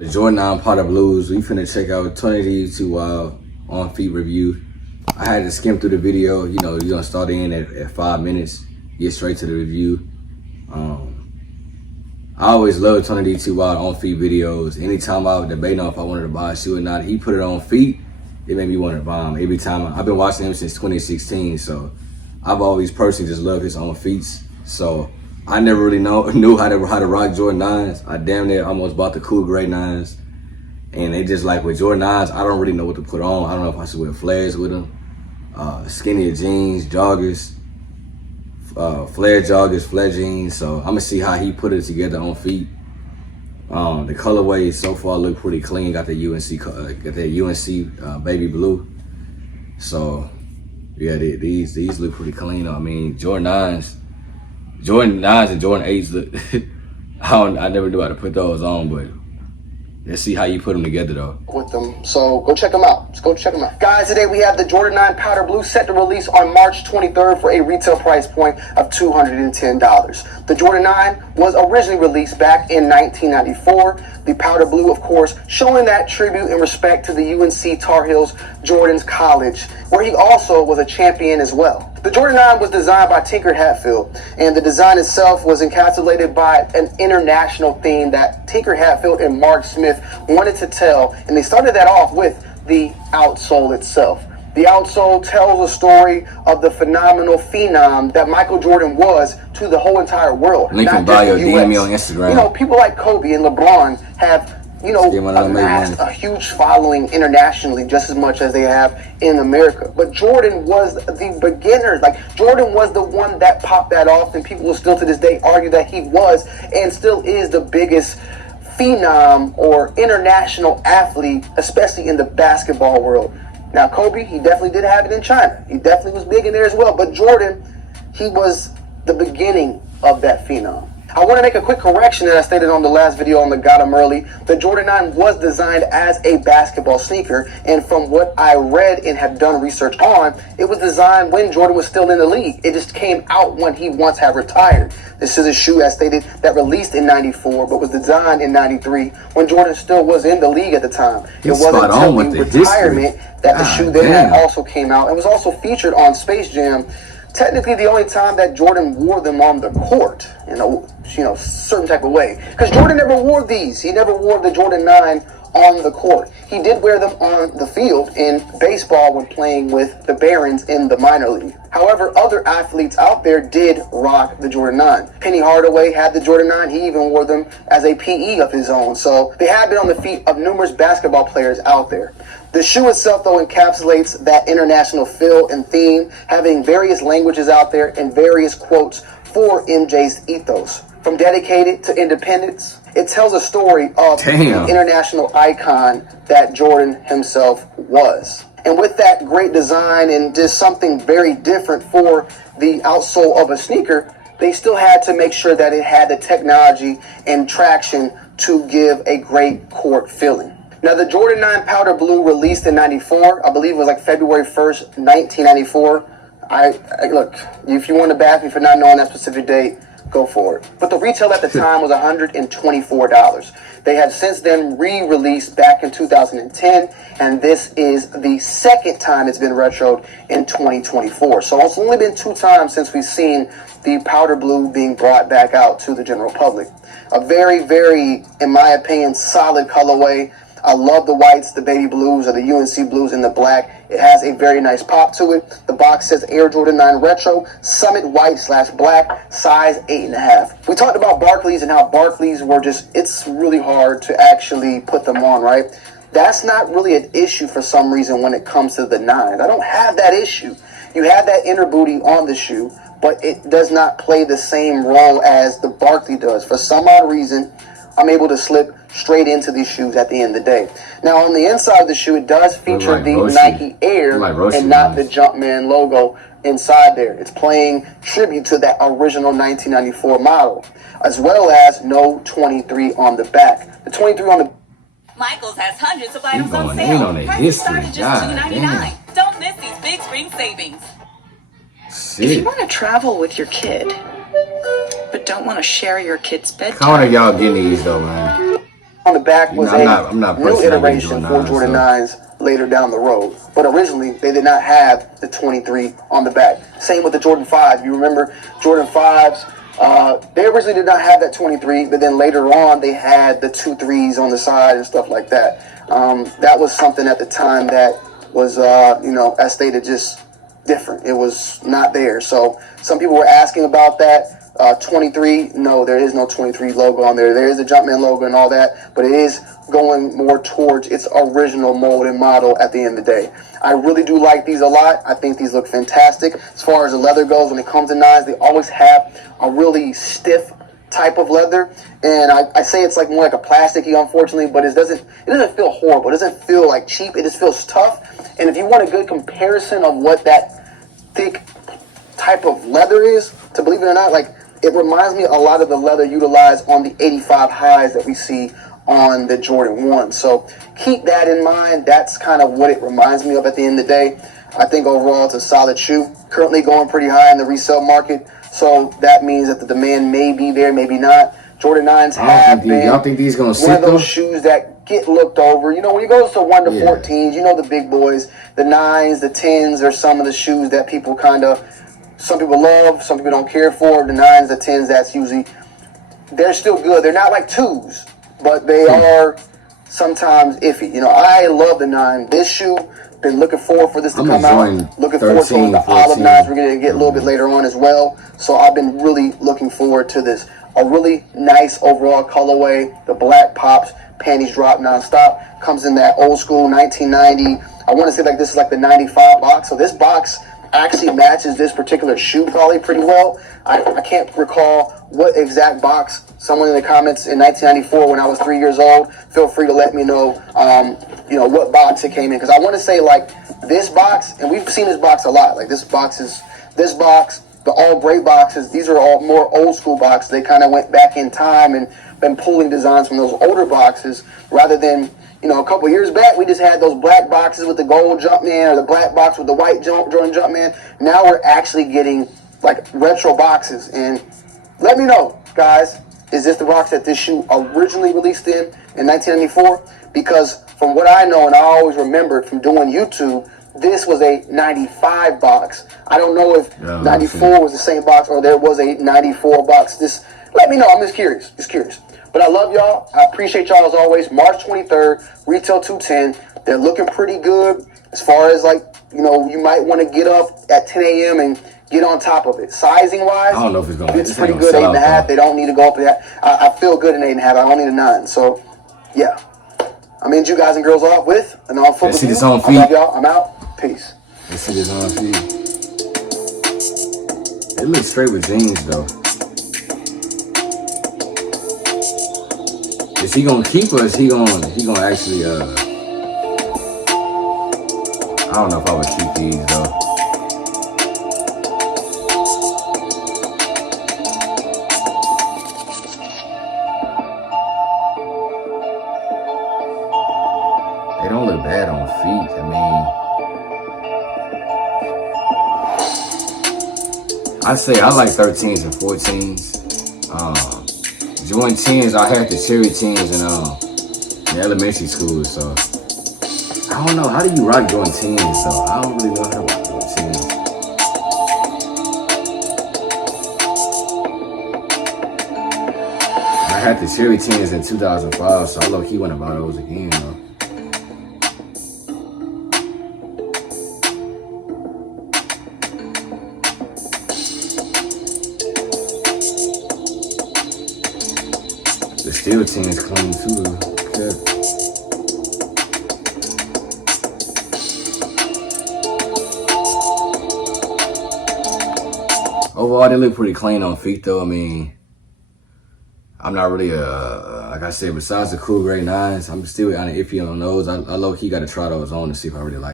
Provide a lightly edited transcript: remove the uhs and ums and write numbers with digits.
The Jordan 9 Powder Blues. We finna check out TONYD2WILD on feet review. I had to skim through the video. You know, you're gonna start in at 5 minutes, get straight to the review. I always loved TONYD2WILD on feet videos. Anytime I was debating on if I wanted to buy a shoe or not, he put it on feet. It made me want to buy him. Every time I've been watching him since 2016, so I've always personally just loved his own feet. So I never really knew how to rock Jordan 9s. I damn near almost bought the cool gray 9s. And they just like with Jordan 9s, I don't really know what to put on. I don't know if I should wear flares with them. Skinnier jeans, joggers, flare joggers, flare jeans. So I'm gonna see how he put it together on feet. The colorway so far look pretty clean. Got the UNC baby blue. So yeah, these look pretty clean. I mean, Jordan 9s and Jordan 8s look. I never knew how to put those on, but let's see how you put them together though. With them, so go check them out. Let's go check them out, guys. Today we have the Jordan 9 Powder Blue set to release on March 23rd for a retail price point of $210. The Jordan 9 was originally released back in 1994. The Powder Blue, of course, showing that tribute and respect to the UNC Tar Heels Jordan's college, where he also was a champion as well. The Jordan 9 was designed by Tinker Hatfield, and the design itself was encapsulated by an international theme that Tinker Hatfield and Mark Smith wanted to tell, and they started that off with the outsole itself. The outsole tells a story of the phenomenal phenom that Michael Jordan was to the whole entire world. Link in bio, DM me on Instagram. You know, people like Kobe and LeBron have, you know, amassed a huge following internationally just as much as they have in America. But Jordan was the beginner. Like, Jordan was the one that popped that off, and people will still to this day argue that he was and still is the biggest phenom or international athlete, especially in the basketball world. Now, Kobe, he definitely did have it in China. He definitely was big in there as well. But Jordan, he was the beginning of that phenom. I want to make a quick correction that I stated on the last video on the Got 'Em Early. The Jordan 9 was designed as a basketball sneaker, and from what I read and have done research on, it was designed when Jordan was still in the league. It just came out when he once had retired. This is a shoe, as stated, that released in 94, but was designed in 93 when Jordan still was in the league at the time. It wasn't until the retirement that the shoe then also came out and was also featured on Space Jam. Technically the only time that Jordan wore them on the court in a certain type of way, because Jordan never wore these. He never wore the Jordan 9 on the court. He did wear them on the field in baseball when playing with the Barons in the minor league. However, other athletes out there did rock the Jordan 9. Penny Hardaway had the Jordan 9. He even wore them as a PE of his own. So they have been on the feet of numerous basketball players out there. The shoe itself, though, encapsulates that international feel and theme, having various languages out there and various quotes for MJ's ethos. From dedicated to independence, it tells a story of the international icon that Jordan himself was. And with that great design and just something very different for the outsole of a sneaker, they still had to make sure that it had the technology and traction to give a great court feeling. Now, the Jordan 9 Powder Blue released in 94. I believe it was like February 1st, 1994. Look, if you want to bash me for not knowing that specific date, go for it. But the retail at the time was $124. They have since then re-released back in 2010, and this is the second time it's been retroed in 2024. So it's only been 2 times since we've seen the Powder Blue being brought back out to the general public. A very, very, in my opinion, solid colorway. I love the whites, the baby blues, or the UNC blues, and the black. It has a very nice pop to it. The box says Air Jordan 9 Retro, Summit White/black, size 8.5. We talked about Barclays and how Barclays were just, it's really hard to actually put them on, right? That's not really an issue for some reason when it comes to the 9s. I don't have that issue. You have that inner booty on the shoe, but it does not play the same role as the Barkley does. For some odd reason, I'm able to slip straight into these shoes at the end of the day. Now, on the inside of the shoe, it does feature the Nike Air and not the Jumpman logo inside there. It's playing tribute to that original 1994 model, as well as no 23 on the back. The 23 on the Michael's has hundreds of items on sale. Prices start at just $2.99. Don't miss these big spring savings. If you want to travel with your kid, but don't want to share your kid's bedtime. How are y'all getting these though, man? on the back was I'm not new iteration for Jordan 9s later down the road. But originally, they did not have the 23 on the back. Same with the Jordan 5. You remember Jordan 5s, they originally did not have that 23, but then later on, they had the 2 3s on the side and stuff like that. That was something at the time that was, as stated, just different. It was not there. So some people were asking about that. 23, no, there is no 23 logo on there. There is the Jumpman logo and all that, but it is going more towards its original mold and model at the end of the day. I really do like these a lot. I think these look fantastic. As far as the leather goes, when it comes to 9s, they always have a really stiff type of leather, and I say it's like more like a plasticky, unfortunately, but it doesn't feel horrible. It doesn't feel like cheap. It just feels tough. And if you want a good comparison of what that thick type of leather is, to believe it or not, like, it reminds me a lot of the leather utilized on the 85 highs that we see on the Jordan 1. So keep that in mind. That's kind of what it reminds me of at the end of the day. I think overall it's a solid shoe. Currently going pretty high in the resale market. So that means that the demand may be there, maybe not. Jordan 9s have been y'all think these gonna sit one of those shoes that get looked over. You know, when you go to 1 to 14s, you know the big boys, the 9s, the 10s are some of the shoes that people kind of, some people love, some people don't care for. The 9s, the 10s, that's usually, they're still good. They're not like 2s, but they are sometimes iffy. You know, I love the 9. This shoe, been looking forward for this to come out. Looking forward to the olive 9s we're going to get a little bit later on as well. So I've been really looking forward to this. A really nice overall colorway. The black pops, panties drop nonstop. Comes in that old school 1990. I want to say like this is like the 95 box. So this box actually matches this particular shoe probably pretty well. I can't recall what exact box. Someone in the comments in 1994 when I was 3 years old, feel free to let me know, what box it came in. Because I want to say like this box, and we've seen this box a lot. Like this box, the all gray boxes, these are all more old school boxes. They kind of went back in time and been pulling designs from those older boxes rather than, a couple years back, we just had those black boxes with the gold Jumpman or the black box with the white Jordan Jumpman. Now we're actually getting like retro boxes. And let me know, guys, is this the box that this shoe originally released in 1994? Because from what I know and I always remembered from doing YouTube, this was a 95 box. I don't know if 94 was the same box or there was a 94 box. Let me know. I'm just curious. But I love y'all. I appreciate y'all as always. March 23rd, retail 210. They're looking pretty good as far as like, you might want to get up at 10 a.m. and get on top of it. Sizing wise, I don't know if it's going to it's pretty good. 8.5. They don't need to go up to that. I feel good in 8.5. I don't need a 9. So, yeah. I'm in you guys and girls off with an on foot review. I love y'all. I'm out. Peace. Let's see this on feet. It looks straight with jeans though. Is he gonna keep us? He gonna actually I don't know if I would keep these though. They don't look bad on feet. I say I like 13s and 14s. Joint 10s, I had the cherry 10s in elementary school, so I don't know. How do you rock joint 10s though? I don't really know how to rock joint 10s. I had the cherry 10s in 2005, so I low-key went about those again though. The steel 10 is clean too. Okay. Overall, they look pretty clean on feet though. I'm not really like I said, besides the cool gray 9s, I'm still kind of iffy on those. I low-key got to try those on to see if I really like